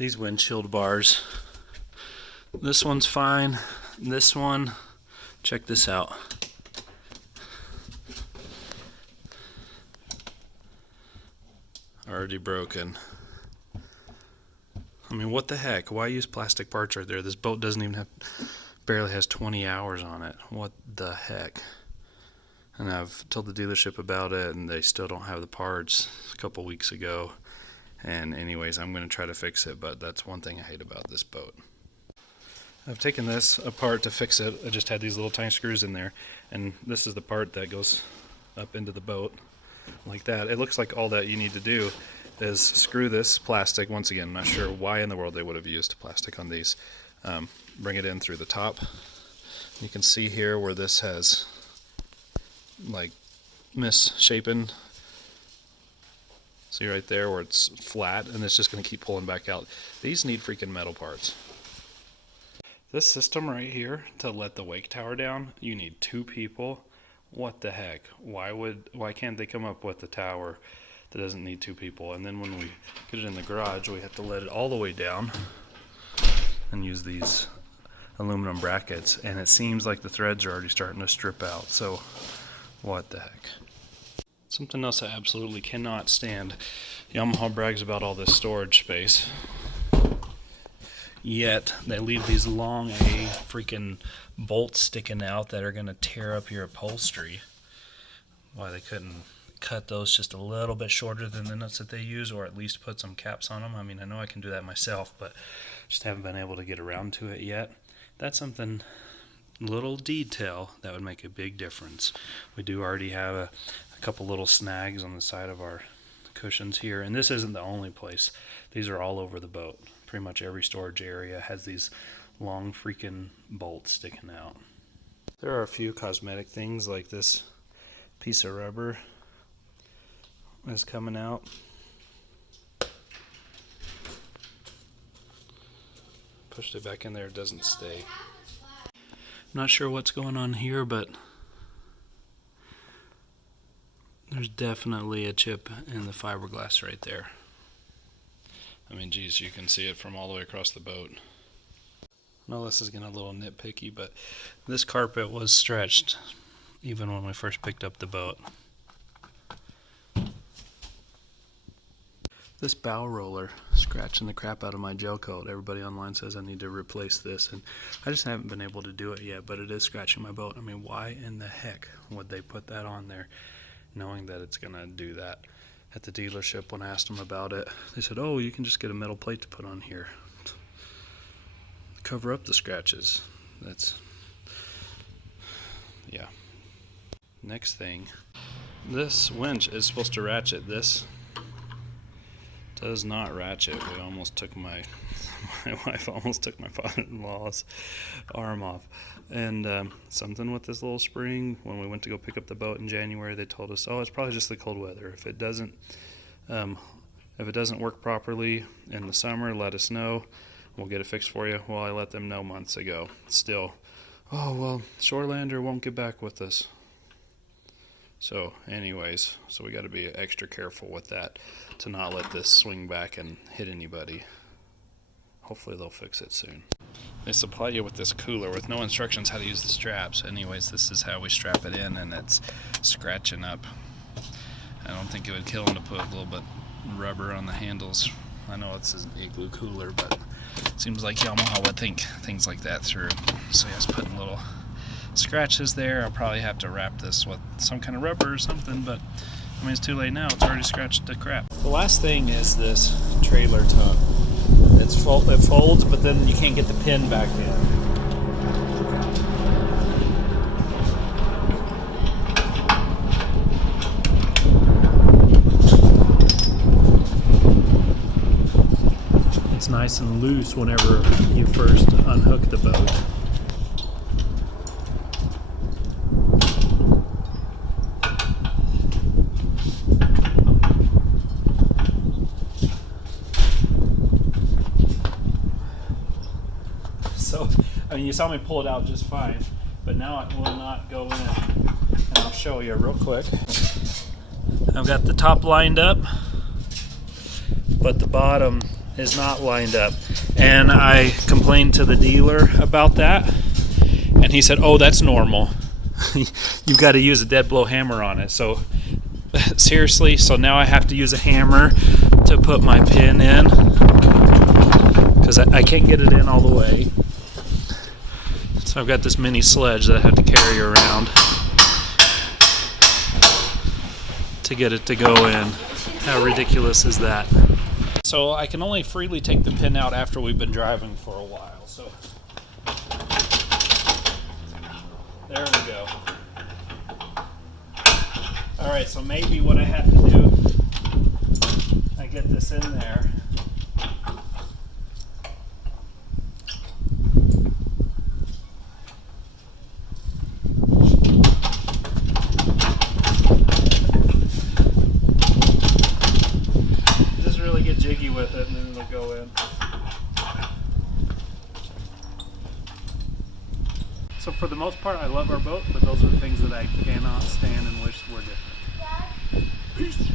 These windshield bars. This one's fine. This one, check this out. Already broken. I mean, what the heck? Why use plastic parts right there? This boat doesn't even have, barely has 20 hours on it. What the heck? And I've told the dealership about it, and they still don't have the parts a couple weeks ago. And anyways, I'm going to try to fix it, but that's one thing I hate about this boat. I've taken this apart to fix it. I just had these little tiny screws in there, and this is the part that goes up into the boat like that. It looks like all that you need to do is screw this plastic. Once again, I'm not sure why in the world they would have used plastic on these. Bring it in through the top. You can see here where this has like misshapen. See right there where it's flat, and it's just going to keep pulling back out. These need freaking metal parts. This system right here to let the wake tower down, you need 2 people. What the heck? Why can't they come up with a tower that doesn't need 2 people? And then when we get it in the garage, we have to let it all the way down and use these aluminum brackets, and it seems like the threads are already starting to strip out. So what the heck? Something else I absolutely cannot stand. Yamaha brags about all this storage space, yet they leave these long freaking bolts sticking out that are going to tear up your upholstery. Why they couldn't cut those just a little bit shorter than the nuts that they use, or at least put some caps on them. I mean, I know I can do that myself, but just haven't been able to get around to it yet. That's something, little detail, that would make a big difference. We do already have a couple little snags on the side of our cushions here, and this isn't the only place. These are all over the boat. Pretty much every storage area has these long freaking bolts sticking out. There are a few cosmetic things, like this piece of rubber is coming out. Pushed it back in there, it doesn't stay. I'm not sure what's going on here, but there's definitely a chip in the fiberglass right there. I mean, geez, you can see it from all the way across the boat. I know this is getting a little nitpicky, but this carpet was stretched even when we first picked up the boat. This bow roller scratching the crap out of my gel coat. Everybody online says I need to replace this, and I just haven't been able to do it yet, but it is scratching my boat. I mean, why in the heck would they put that on there knowing that it's going to do that? At the dealership, when I asked them about it, they said, oh, you can just get a metal plate to put on here. Cover up the scratches. That's, yeah. Next thing, this winch is supposed to ratchet. This does not ratchet. We almost took my wife almost took my father-in-law's arm off. And something with this little spring, when we went to go pick up the boat in January, they told us, oh, it's probably just the cold weather. If it doesn't work properly in the summer, let us know. We'll get it fixed for you. Well, I let them know months ago. Still, oh, well, Shorelander won't get back with us. So anyways, so we got to be extra careful with that to not let this swing back and hit anybody. Hopefully they'll fix it soon. They supply you with this cooler with no instructions how to use the straps. Anyways, this is how we strap it in, and it's scratching up. I don't think it would kill them to put a little bit rubber on the handles. I know it's an Igloo cooler, but it seems like Yamaha would think things like that through. So yes, putting little scratches there. I'll probably have to wrap this with some kind of rubber or something, but I mean, it's too late now. It's already scratched to crap. The last thing is this trailer tongue. It folds, but then you can't get the pin back in. It's nice and loose whenever you first unhook the boat. So, I mean, you saw me pull it out just fine, but now it will not go in. And I'll show you real quick. I've got the top lined up, but the bottom is not lined up. And I complained to the dealer about that, and he said, oh, that's normal. You've got to use a dead blow hammer on it. So seriously, so now I have to use a hammer to put my pin in, because I can't get it in all the way. So I've got this mini sledge that I have to carry around to get it to go in. How ridiculous is that? So I can only freely take the pin out after we've been driving for a while. So there we go. Alright, so maybe what I have to do, I get this in there. Just really get jiggy with it and then it'll go in. So for the most part, I love our boat, but those are the things that I cannot stand and wish were different. Peace.